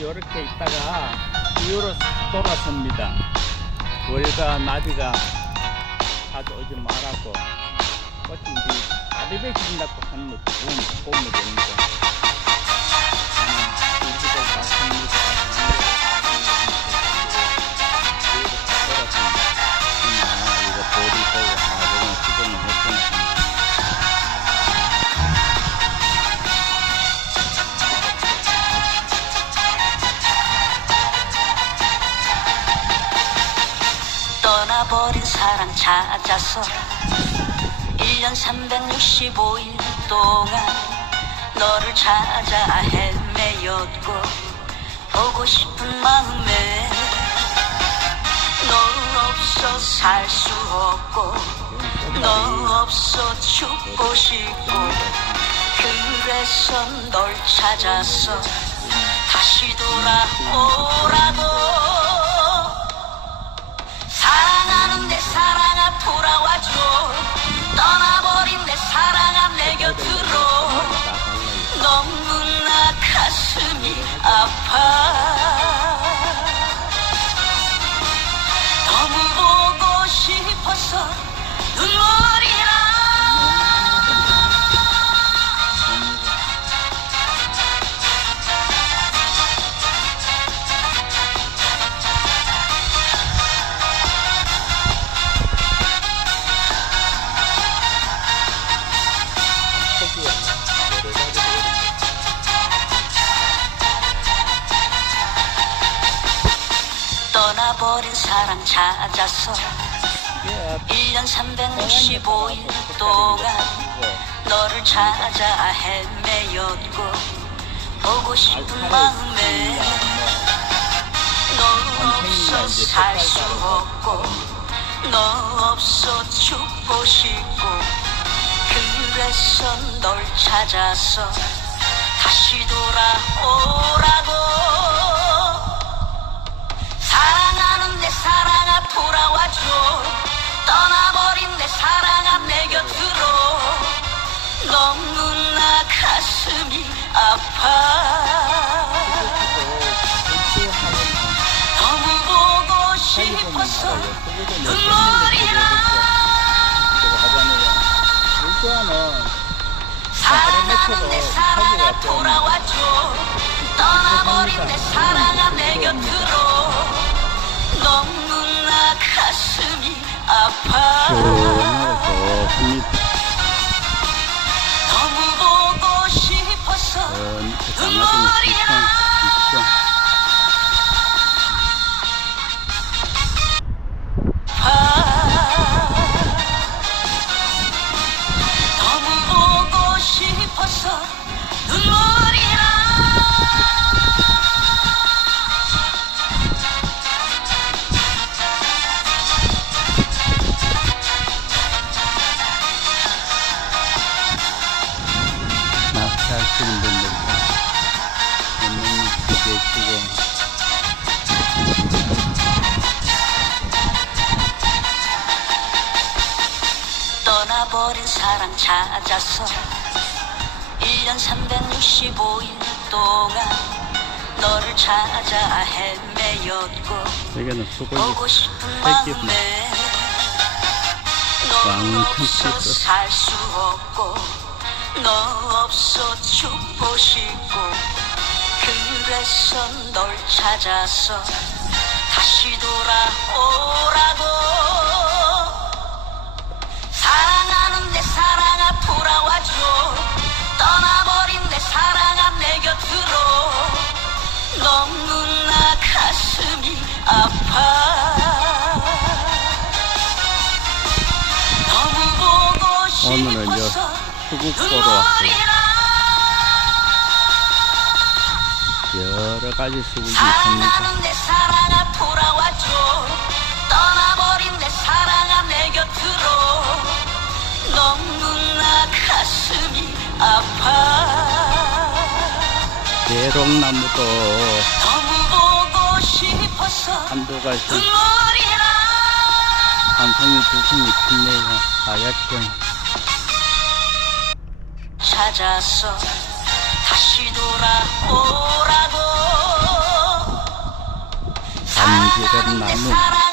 이렇게 있다가 이후로 돌아섭니다. 월가 나비가 자주 오지 말라고 꽃이 이제 나비배 진다고 하는 것도 보면 됩니다. 떠나버린 사랑 찾아서 1년 365일 동안 너를 찾아 헤매였고 보고 싶은 마음에 너 없어 살 수 없고 너 없어 죽고 싶고 그래서 널 찾아서 다시 돌아오라고 가 떠나버린 사랑 찾아서 1년 365일 동안 너를 찾아 헤매였고 보고 싶은 마음에 너 없어 살 수 없고 너 없어 죽고 싶고 그래서 널 찾아서 보고 싶어서 눈물이 나 물자는 사랑하는 내 사랑아 돌아와줘. 떠나버린 내 사랑아 내 곁으로. 너무나 가슴이 아파 사랑 찾아서 1년 365일 동안 너를 찾아 헤매였고 여기는 보고 싶은 마음에 너 없어. 살 수 없고 너 없어 죽고 싶고 그래서 널 찾아서 다시 돌아오라고 돌아와줘 떠나버린 내 사랑아 내 곁으로 너무나 가슴이 아파 너무 오늘은 이제 싶어서 수국 보러 왔어요. 나 여러 가지 수국이 있습니다. 사랑하는 내 대롱나무도 너무 보고 싶어서 한두 가지 눈물이 나한 송이 두 송이 빛내요 하얗게. 찾아서 다시 돌아오라고. 내 나무